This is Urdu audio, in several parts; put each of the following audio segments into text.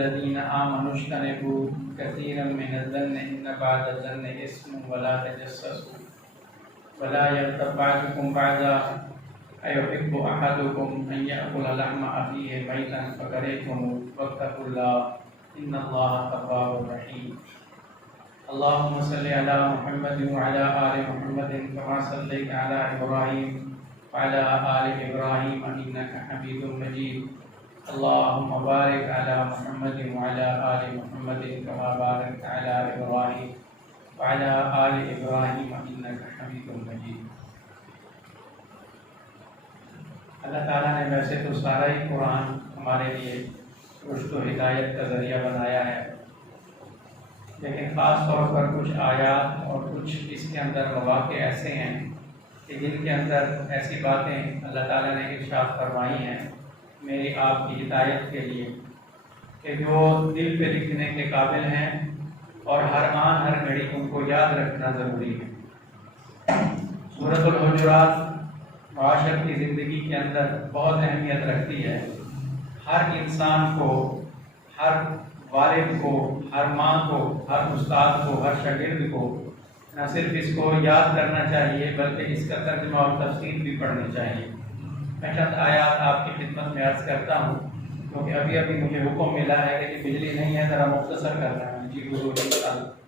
الذین آمنوا اجتنبوا کثیرا من الظن ان بعض الظن اسم ولا تجسسوا ولا یغتب بعضکم بعضا ایحب احدکم ان یأکل لحم اخیہ میتا فکرہتموہ واتقوا اللہ ان اللہ تواب رحیم۔ اللهم صل على محمد وعلى آل محمد كما صليت على إبراهيم وعلى آل إبراهيم إنك حميد مجيد۔ اللهم بارك على محمد وعلى آل محمد كما باركت على إبراهيم وعلى آل إبراهيم إنك حميد مجيد۔ اللہ تعالیٰ نے ویسے تو سارا ہی قرآن ہمارے لیے رشد و ہدایت کا ذریعہ بنایا ہے، لیکن خاص طور پر کچھ آیات اور کچھ اس کے اندر مواقع ایسے ہیں کہ جن کے اندر ایسی باتیں اللہ تعالیٰ نے ارشاد فرمائی ہیں میری آپ کی ہدایت کے لیے کہ جو دل پہ لکھنے کے قابل ہیں اور ہر آن ہر گھڑی ان کو یاد رکھنا ضروری ہے۔ سورۃ الحجرات معاشرت کی زندگی کے اندر بہت اہمیت رکھتی ہے۔ ہر انسان کو، ہر والد کو، ہر ماں کو، ہر استاد کو، ہر شاگرد کو نہ صرف اس کو یاد کرنا چاہیے بلکہ اس کا ترجمہ اور تفسیر بھی پڑھنی چاہیے۔ میں چند آیات آپ کی خدمت میں عرض کرتا ہوں کیونکہ ابھی مجھے حکم ملا ہے کہ بجلی نہیں ہے، ذرا مختصر کرنا ہے۔ جی گرو جی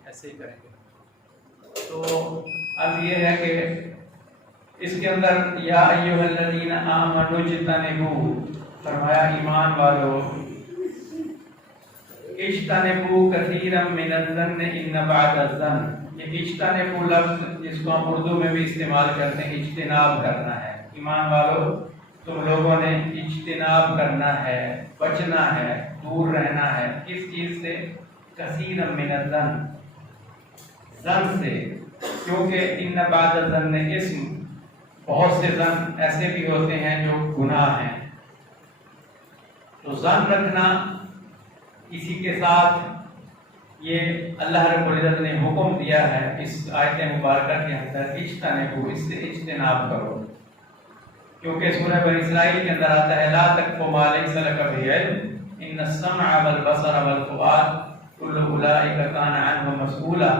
ایسے ہی کریں گے۔ تو اب یہ ہے کہ اس کے اندر یا ایھا الذین آمنوا اجتنبوا، فرمایا ایمان والو، اجتنبوا کثیرا من الظن ان بعض الظن، یہ اجتنبوا لفظ جس کو ہم اردو میں بھی استعمال کرتے ہیں اجتناب کرنا ہے۔ ایمان والو تم لوگوں نے اجتناب کرنا ہے، بچنا ہے، دور رہنا ہے کس چیز سے؟ کثیرا من الظن، ظن سے، کیونکہ ان بعض الظن اسم، بہت سے ظن ایسے بھی ہوتے ہیں جو گناہ ہیں۔ تو ظن رکھنا اسی کے ساتھ یہ اللہ رب العزت نے حکم دیا ہے اس آیت مبارکہ کے اندر اجتنبوا، اس سے اجتناب کرو، کیونکہ سورہ بنی اسرائیل کے اندر آتا ہے لا تقف ما لیس لک بہ علم ان السمع والبصر والفؤاد کل اولئک کان عنہ مسئولا،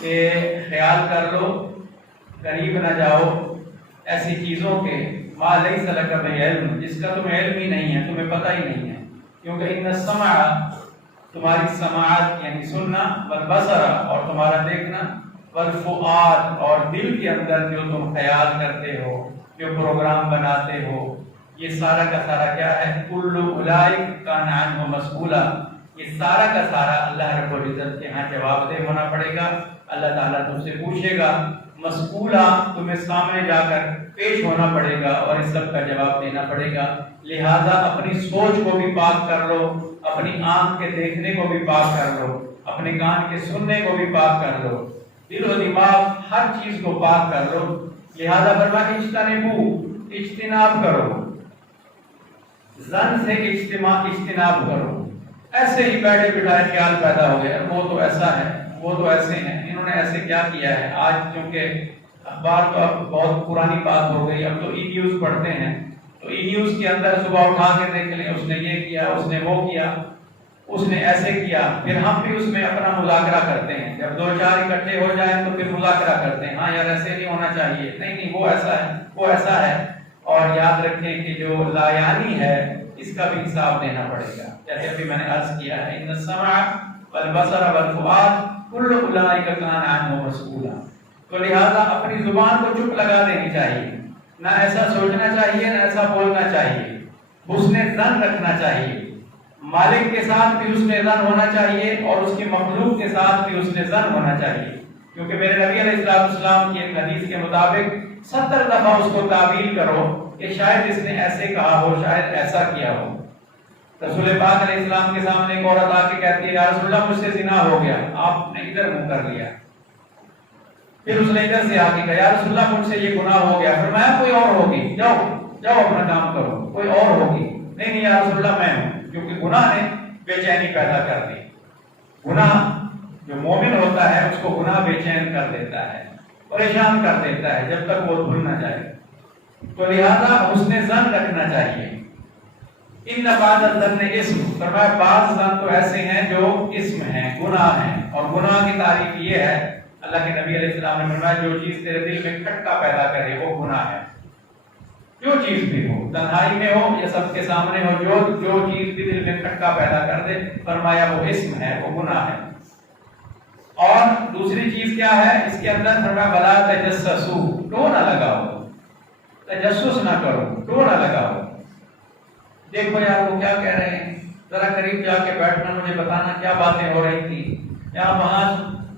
کہ خیال کر لو، قریب نہ جاؤ ایسی چیزوں کے ما لیس لک بہ علم، جس کا تمہیں علم ہی نہیں ہے، تمہیں پتہ ہی نہیں ہے، کیونکہ ان السمع تمہاری سماعت یعنی سننا، والبصر اور تمہارا دیکھنا، والفؤاد اور دل کے اندر جو تم خیال کرتے ہو، جو پروگرام بناتے ہو، یہ سارا کا سارا کیا ہے؟ کل اولئک کان عنہ مسئولا، یہ سارا کا سارا اللہ رب العزت کے ہاں جواب دہ ہونا پڑے گا۔ اللہ تعالیٰ تم سے پوچھے گا، مسئولا تمہیں سامنے جا کر پیش ہونا پڑے گا اور اس سب کا جواب دینا پڑے گا۔ لہذا اپنی سوچ کو بھی پاک کر لو، اپنی آنکھ کے دیکھنے کو بھی پاک کر لو، اپنے کان کے سننے کو بھی پاک کر لو، دل و دماغ ہر چیز کو پاک کر لو۔ لہذا فرمایا اجتنبوا، اجتناب کرو، ظن سے اجتناب کرو۔ ایسے ہی بیٹھے بٹھائے خیال پیدا ہو گیا وہ تو ایسا ہے، وہ تو ایسے ہیں، انہوں نے ایسے کیا کیا ہے۔ آج کیونکہ اخبار تو اب بہت پرانی بات ہو گئی، اب تو ای نیوز پڑھتے ہیں، تو ای نیوز کے اندر صبح اٹھا کے دیکھ لیں اس نے یہ کیا، اس نے وہ کیا، اس نے ایسے کیا، پھر ہم بھی اس میں اپنا مذاکرہ کرتے ہیں۔ جب دو چار اکٹھے ہو جائیں تو پھر مذاکرہ کرتے ہیں، ہاں یار ایسے نہیں ہونا چاہیے، نہیں وہ ایسا ہے، وہ ایسا ہے۔ اور یاد رکھیں کہ جو لایانی ہے اس کا بھی حساب دینا پڑے گا، جیسے ابھی میں نے عرض کیا ہے ان السمع والبصر والفؤاد کل اولئک کان عنہ مسئولا۔ تو لہذا اپنی زبان کو چپ لگا دینی چاہیے، نہ ایسا سوچنا چاہیے نہ ایسا بولنا چاہیے، حسن ظن رکھنا چاہیے، مالک کے ساتھ بھی حسن ظن ہونا چاہیے اور اس کی مخلوق کے ساتھ بھی حسن ظن ہونا چاہیے، کیونکہ میرے نبی علیہ السلام کی ایک حدیث کے مطابق 70 دفعہ اس کو تعبیر کرو کہ شاید اس نے ایسے کہا ہو، شاید ایسا کیا ہو۔ رسول پاک علیہ السلام کے سامنے ایک عورت آ کے کہتی ہے یا رسول اللہ مجھ سے زنا ہو گیا، آپ نے ادھر منہ کر لیا، پھر اس نے ادھر سے آ کے کہا یا رسول اللہ مجھ سے یہ گناہ ہو گیا، فرمایا کوئی اور ہوگی، جاؤ جاؤ اپنا کام کرو، کوئی اور ہوگی، نہیں یا رسول اللہ میں ہوں، کیونکہ گناہ نے بے چینی پیدا کر دی۔ گناہ جو مومن ہوتا ہے اس کو گناہ بے چین کر دیتا ہے، پریشان کر دیتا ہے جب تک وہ دھل نہ جائے۔ تو لہذا حسن ظن رکھنا چاہیے، ان بعض الظن اسم، فرمایا بعض ظن تو ایسے ہیں جو اسم ہیں، گناہ ہیں، اور گناہ کی تعریف یہ ہے، اللہ کے نبی علیہ السلام نے فرمایا جو چیز تیرے دل میں کھٹکا پیدا کرے وہ گناہ ہے، جو چیز بھی ہو، تنہائی میں ہو یا سب کے سامنے ہو، جو چیز بھی دل میں کھٹکا پیدا کر دے، فرمایا وہ اسم ہے، وہ گناہ ہے۔ اور دوسری چیز کیا ہے اس کے اندر، فرمایا ولا تجسسوا، ٹو نہ لگاؤ، تجسس نہ کرو، ٹو نہ لگاؤ، دیکھو یار وہ کیا کہہ رہے ہیں، ذرا قریب جا کے بیٹھنا، مجھے بتانا کیا باتیں ہو رہی تھی، یہاں وہاں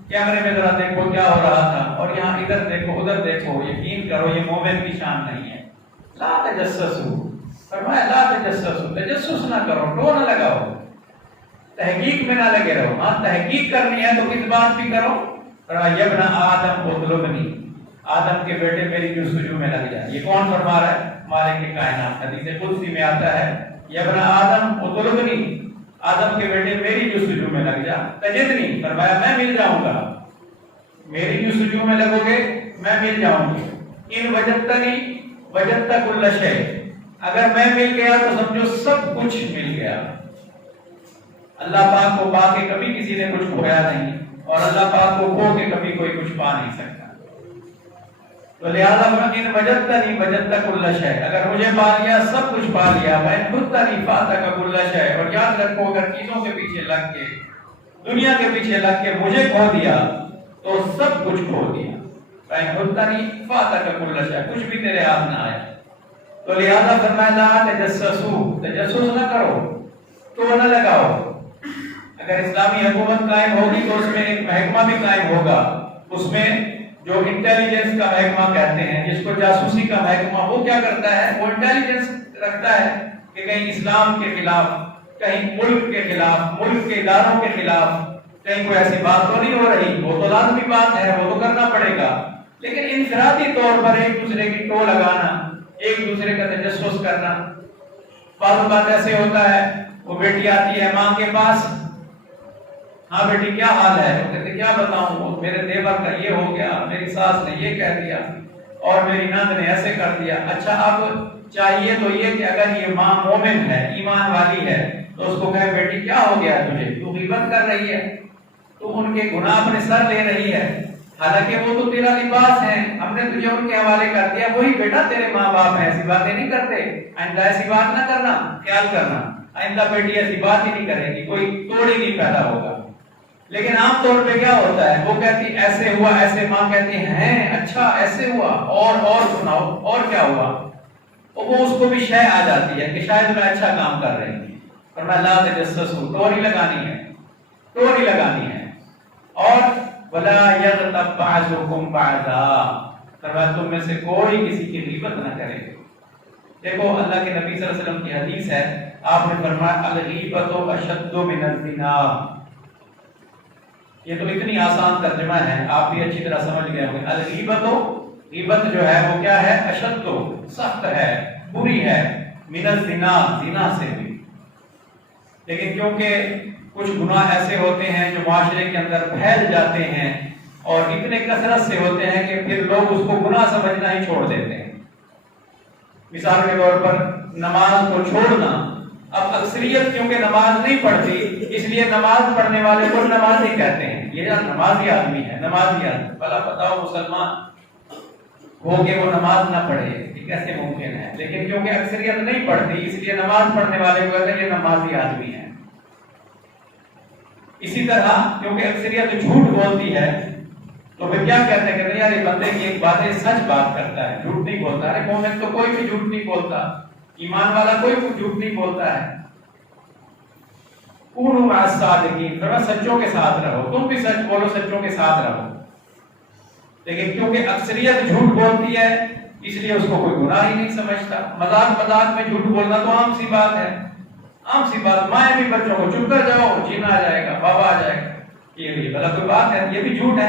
کیمرے میں ذرا دیکھو کیا ہو رہا تھا، اور یہاں ادھر دیکھو ادھر دیکھو، یقین کرو یہ مومن کی شان نہیں ہے۔ لا تجسسوا، فرمایا لا تجسسوا، تجسس نہ کرو، ٹو نہ لگاؤ، تحقیق میں نہ لگے رہو، ہاں تحقیق کرنی ہے تو کس بات بھی کرو، فرمایا یا ابن آدم اطلبنی، آدم کے بیٹے میری جستجو میں لگ جائے۔ یہ کون فرما رہا ہے؟ مالک کائنات، حدیث قدسی میں آتا ہے یا ابن آدم اطلبنی، آدم کے بیٹے میری جستجو میں لگ جا، تجدنی، فرمایا میں مل جاؤں گا، میری جستجو میں لگو گے میں مل جاؤں گی، ان وجدتنی وجدت کل شیء، اگر میں مل گیا تو سمجھو سب کچھ مل گیا۔ اللہ پاک کو پا کے کبھی کسی نے کچھ کھویا نہیں، اور اللہ پاک کو کھو کے کبھی کوئی کچھ پا نہیں سکتا، تو لہذا ان وجدتنی وجدت کل شیء، اگر مجھے پا لیا سب کچھ پا لیا، میں خودتنی فاتک کل شیء، اور یاد رکھو اگر چیزوں کے پیچھے لگ کے، دنیا کے پیچھے لگ کے مجھے کھو دیا تو سب کچھ کھو دیا، میں خودتنی فاتک کل شیء، کچھ بھی تیرے ہاتھ نہ آیا۔ تو لہذا فرمایا لا تجسسوا، تجسس نہ کرو، تو نہ لگاؤ۔ اگر اسلامی حکومت قائم ہوگی تو اس میں ایک محکمہ بھی قائم ہوگا، اس میں جو انٹیلیجنس کا محکمہ کہتے ہیں، جس کو جاسوسی کا محکمہ، وہ کیا کرتا ہے؟ وہ انٹیلیجنس رکھتا ہے کہ کہیں اسلام کے خلاف، کہیں ملک کے خلاف، ملک کے اداروں کے خلاف کہیں کوئی ایسی بات تو نہیں ہو رہی، وہ تو لازمی بات ہے، وہ تو کرنا پڑے گا، لیکن انفرادی طور پر ایک دوسرے کی ٹو لگانا، ایک دوسرے کا تجسس کرنا، بعض اوقات ایسے ہوتا ہے وہ بیٹی آتی ہے ماں کے پاس، ہاں بیٹی کیا حال ہے، وہ کہتے کیا بتاؤں، میرے دیور کا یہ ہو گیا، میری ساس نے یہ کہہ دیا، اور میری نند نے ایسے کر دیا۔ اچھا اب چاہیے تو یہ کہ اگر یہ ماں مومن ہے، ایمان والی ہے، تو اس کو کہے بیٹی کیا ہو گیا تجھے، تو غیبت کر رہی ہے، تو ان کے گناہ اپنے سر لے رہی ہے، حالانکہ وہ تو تیرا لباس ہے، ہم نے تجھے ان کے حوالے کر دیا، وہی بیٹا تیرے ماں باپ ہیں، ایسی باتیں نہیں کرتے، آئندہ ایسی بات نہ کرنا، خیال کرنا، آئندہ بیٹی ایسی بات ہی نہیں کرے گی، کوئی توڑ ہی نہیں پیدا ہوگا۔ لیکن عام طور پہ کیا ہوتا ہے، وہ کہتی ایسے ہوا، ایسے، ماں کہتی ہیں اچھا ایسے ہوا، اور سناؤ اور کیا ہوا، وہ اس کو بھی شے آ جاتی ہے کہ شاید میں اچھا کام کر رہی ہوں، اور میں لا تجسسوا، ٹوری لگانی ہے، ٹوری لگانی ہے۔ اور ولا یغتب بعضکم بعضا، فرمایا تم میں سے کوئی کسی کی غیبت نہ کرے۔ دیکھو اللہ کے نبی صلی اللہ علیہ وسلم کی حدیث ہے، آپ نے فرمایا الغیبۃ اشد من الزنا، یہ تو اتنی آسان ترجمہ ہے، آپ بھی اچھی طرح سمجھ گئے ہوں گے۔ الغیبۃ، غیبت جو ہے وہ کیا ہے؟ اشد، سخت ہے، بری ہے، من الزنا، زنا سے بھی۔ لیکن کیونکہ کچھ گناہ ایسے ہوتے ہیں جو معاشرے کے اندر پھیل جاتے ہیں اور اتنے کثرت سے ہوتے ہیں کہ پھر لوگ اس کو گناہ سمجھنا ہی چھوڑ دیتے ہیں۔ مثال کے طور پر نماز کو چھوڑنا، اب اکثریت کیونکہ نماز نہیں پڑھتی اس لیے نماز پڑھنے والے کو نمازی کہتے ہیں، یہ نمازی آدمی ہے، نمازی آدمی، بھلا بتاؤ مسلمان ہو کے وہ نماز نہ پڑھے، یہ کیسے ممکن ہے؟ لیکن کیونکہ اکثریت نہیں پڑھتی اس لیے نماز پڑھنے والے کو کہتے ہیں یہ نمازی آدمی ہے۔ اسی طرح کیونکہ اکثریت جھوٹ بولتی ہے تو پھر کیا کہتے ہیں کہ یار یہ بندے کی ایک بات ہے، سچ بات کرتا ہے، جھوٹ نہیں بولتا۔ ارے مومن تو کوئی بھی جھوٹ نہیں بولتا، ایمان والا کوئی بھی جھوٹ نہیں بولتا ہے۔ کونوا مع الصادقین، تھوڑا سچوں کے ساتھ رہو، تم بھی سچ بولو، سچوں کے ساتھ رہو۔ لیکن کیونکہ اکثریت جھوٹ بولتی ہے اس لیے اس کو کوئی گناہ ہی نہیں سمجھتا۔ مذاق مذاق میں جھوٹ بولنا تو عام سی بات ہے، عام سی بات۔ مائیں بھی بچوں کو چپ کر جاؤ، جینا آ جائے گا، بابا آ جائے گا، یہ بھلا کوئی بات ہے؟ یہ بھی جھوٹ ہے۔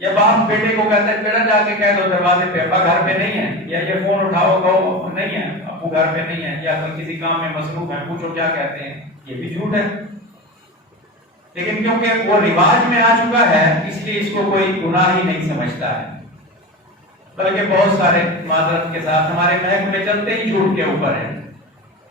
یا باپ بیٹے کو کہتا ہے بیٹا جا کے کہہ دو دروازے پہ ابا گھر پہ نہیں ہے، یا یہ فون اٹھاؤ کہو نہیں ہے ابو گھر پہ نہیں ہے، یا کسی کام میں مصروف ہے، پوچھو کیا کہتے ہیں، یہ بھی جھوٹ ہے۔ لیکن کیونکہ وہ رواج میں آ چکا ہے اس لیے اس کو کوئی گناہ ہی نہیں سمجھتا ہے، بلکہ بہت سارے معذرت کے ساتھ ہمارے محکمے چلتے ہی جھوٹ کے اوپر ہے،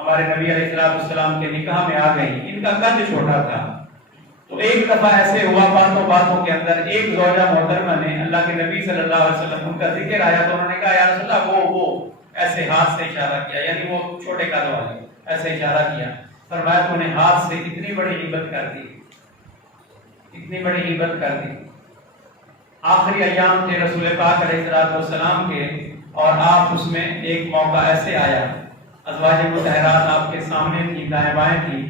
ہمارے نبی علیہ السلام کے نکاح میں آ گئی. ان کا قد چھوٹا تھا. تو ایک دفعہ ایسے ہوا باتوں کے اندر ایک زوجہ محترمہ نے اللہ کے نبی صلی اللہ علیہ وسلم ان کا ذکر آیا تو انہوں نے کہا یا رسول اللہ وہ ایسے ہاتھ سے اشارہ کیا, یعنی وہ چھوٹے قد والے ایسے اشارہ کیا. فرمایا تو انہیں ہاتھ سے اتنی بڑی غیبت کر دی, اتنی بڑی غیبت کر دی. آخری ایام تھے رسول پاک علیہ السلام کے, اور آپ اس میں ایک موقع ایسے آیا ازواج مطہرات آپ کے سامنے تھی, دائیں بائیں تھی,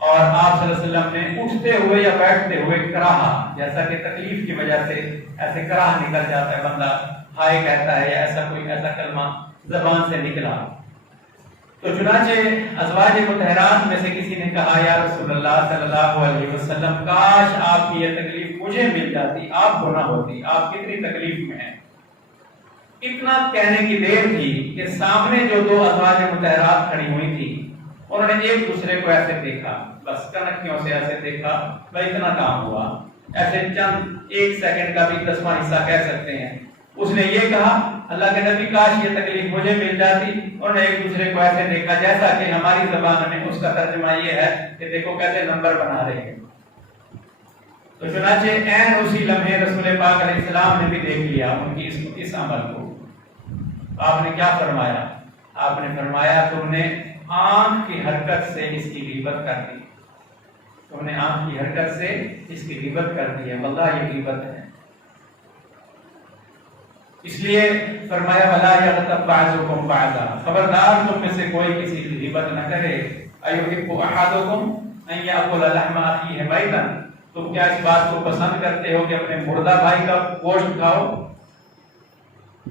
اور آپ صلی اللہ علیہ وسلم نے اٹھتے ہوئے یا بیٹھتے ہوئے کراہا, جیسا کہ تکلیف کی وجہ سے ایسے کراہ نکل جاتا ہے, بندہ ہائے کہتا ہے یا ایسا کلمہ زبان سے نکلا. تو چنانچہ ازواج مطہرات میں سے کسی نے کہا یا رسول اللہ صلی اللہ علیہ وسلم کاش آپ کی یہ تکلیف مجھے مل جاتی, آپ کو نہ ہوتی, آپ کتنی تکلیف میں ہیں. اتنا کہنے کی دیر تھی کہ سامنے جو دو ازواج مطہرات کھڑی ہوئی تھی انہوں نے ایک دوسرے کو ایسے دیکھا, بس کنکھیوں سے ایسے دیکھا, بھائی اتنا کام ہوا, ایسے چند ایک سیکنڈ کا بھی 10واں حصہ کہہ سکتے ہیں. اس نے یہ کہا اللہ کے نبی کاش یہ تکلیف مجھے مل جاتی. انہوں نے ایک دوسرے کو ایسے دیکھا جیسا کہ ہماری زبان میں اس کا ترجمہ یہ ہے کہ دیکھو کیسے نمبر بنا رہے ہیں. تو چنانچہ عین اسی لمحے رسول پاک علیہ السلام نے بھی دیکھ لیا ان کی اس عمل کو. آپ نے کیا فرمایا؟ آپ نے فرمایا تم نے آنکھ کی حرکت سے اس کی غیبت کر دی, تم نے آنکھ کی حرکت سے اس کی غیبت کر دی ہے, واللہ یہ غیبت ہے. اس لیے فرمایا ولا یغتب بعضکم بعضا, خبردار تم میں سے کوئی کسی کی غیبت نہ کرے. ایحب احدکم ان یاکل لحم اخیہ میتا, تم کیا اس بات کو پسند کرتے ہو کہ اپنے مردہ بھائی کا گوشت کھاؤ؟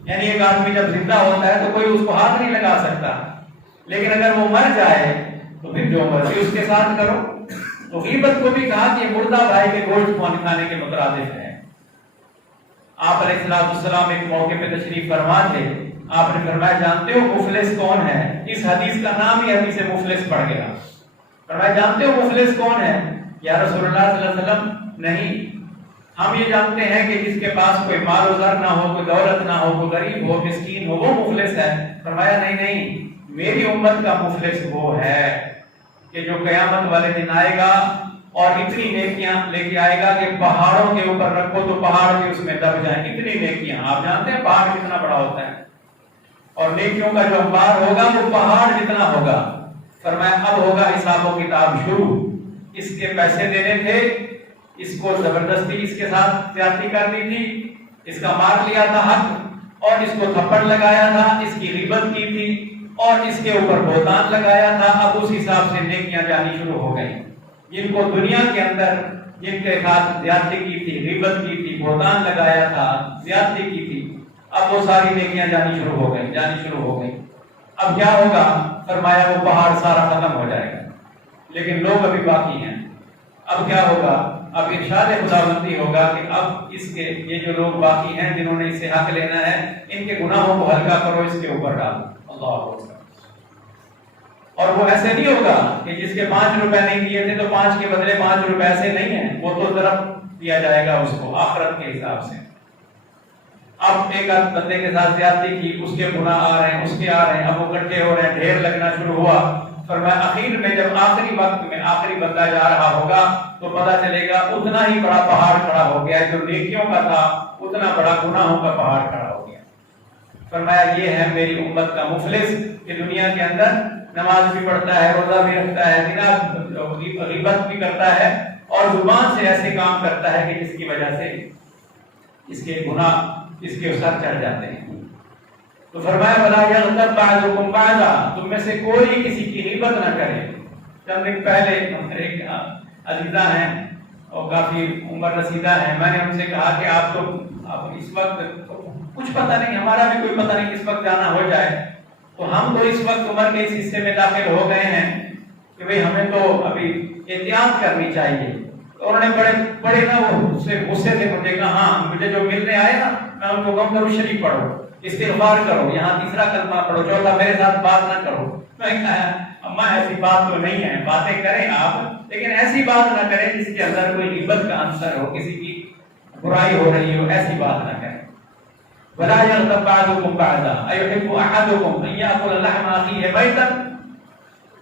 یعنی ایک آدمی جب زندہ ہوتا ہے تو کوئی اس کو ہاتھ نہیں لگا سکتا, لیکن اگر وہ مر جائے تو پھر جو مرضی اس کے ساتھ کرو. تو غیبت کو بھی کہا کہ مردہ بھائی کے گوشت کھانے کے مترادف ہے. آپ علیہ السلام ایک موقع پہ تشریف فرما تھے, آپ نے فرمایا جانتے ہو مفلس کون ہے؟ اس حدیث کا نام ہی حدیث مفلس پڑ گیا. فرمایا جانتے ہو مفلس کون ہے؟ یا رسول اللہ صلی اللہ علیہ وسلم نہیں, ہم یہ جانتے ہیں کہ جس کے پاس کوئی مال و زر نہ ہو, کوئی دولت نہ ہو, کوئی غریب ہو, مسکین ہو, وہ مفلس ہے. فرمایا نہیں, میری امت کا مفلس وہ ہے کہ جو قیامت والے دن آئے گا اور اتنی نیکیاں لے کے آئے گا کہ پہاڑوں کے اوپر رکھو تو پہاڑ بھی اس میں دب جائیں. اتنی نیکیاں, آپ جانتے ہیں پہاڑ کتنا بڑا ہوتا ہے, اور نیکیوں کا جو انبار ہوگا وہ پہاڑ جتنا ہوگا. فرمایا اب ہوگا حساب و کتاب شروع. اس کے پیسے دینے تھے, اس کو زبردستی اس کے ساتھ زیادتی کر دی تھی, اس کا مار لیا تھا حق, اور اس کو تھپڑ لگایا تھا, اس کی غیبت کی تھی, اور اس کے اوپر بہتان لگایا تھا. اب اس حساب سے نیکیاں جانی شروع ہو گئی. جن کو دنیا کے اندر جن کے ساتھ زیادتی کی تھی, غیبت کی تھی, بہتان لگایا تھا, زیادتی کی تھی, اب وہ ساری نیکیاں جانی شروع ہو گئی. اب کیا ہوگا؟ فرمایا وہ پہاڑ سارا ختم ہو جائے گا, لیکن لوگ ابھی باقی ہیں. اب کیا ہوگا؟ اب ارشاد خداوندی ہوگا کہ اب اس کے یہ جو لوگ باقی ہیں جنہوں نے اس سے حق لینا ہے, ان کے گناہوں کو ہلکا کرو, اس کے اوپر ڈالو. اللہ اکبر. اور وہ ایسے نہیں ہوگا کہ جس کے 5 روپے نہیں دیے تھے تو 5 کے بدلے 5 روپے ایسے نہیں ہیں, وہ تو طرف دیا جائے گا اس کو آخرت کے حساب سے. اب ایک بندے کے ساتھ زیادتی کی, اس کے گناہ آ رہے ہیں, اس کے آ رہے ہیں, اب وہ اکٹھے ہو رہے ہیں, ڈھیر لگنا شروع ہوا. فرمایا آخر میں جب آخری وقت میں آخری بندہ جا رہا ہوگا تو پتہ چلے گا اتنا ہی بڑا پہاڑ کھڑا ہو گیا, جو نیکیوں کا تھا اتنا بڑا گناہوں کا پہاڑ کھڑا ہو گیا. فرمایا یہ ہے میری امت کا مفلس کہ دنیا کے اندر نماز بھی پڑھتا ہے, روزہ بھی رکھتا ہے, غیبت بھی کرتا ہے, اور زبان سے ایسے کام کرتا ہے کہ جس کی وجہ سے اس کے گناہ اس کے سر چڑھ جاتے ہیں. تو فرمایا ولا یغتب بعضکم بعضا, تم میں سے کوئی کسی کی غیبت نہ کرے. چند دن پہلے ایک عزیزہ ہیں اور کافی عمر رسیدہ ہیں, میں نے ان سے کہا کہ آپ تو اب اس وقت کچھ پتہ نہیں, ہمارا بھی کوئی پتہ نہیں کس وقت جانا ہو جائے, تو ہم تو اس وقت عمر کے اس حصے میں داخل ہو گئے ہیں کہ بھئی ہمیں تو ابھی احتیاط کرنی چاہیے. تو انہوں نے بڑے نا وہ غصے سے مجھے کہا ہاں مجھے جو ملنے آئے نا میں ان کو کہوں درود شریف پڑھو, استغفار کرو, یہاں تیسرا کلمہ پڑھو, چوتھا میرے ساتھ بات نہ کرو. میں کہا اماں ایسی بات تو نہیں ہے, باتیں کریں آپ لیکن ایسی بات نہ کریں جس کے اندر کوئی غیبت کا عنصر ہو, کسی کی برائی ہو رہی ہو, ایسی بات نہ کریں. ولا یغتب بعضکم بعضا ایحب احدکم ان یاکل لحم اخیہ میتا,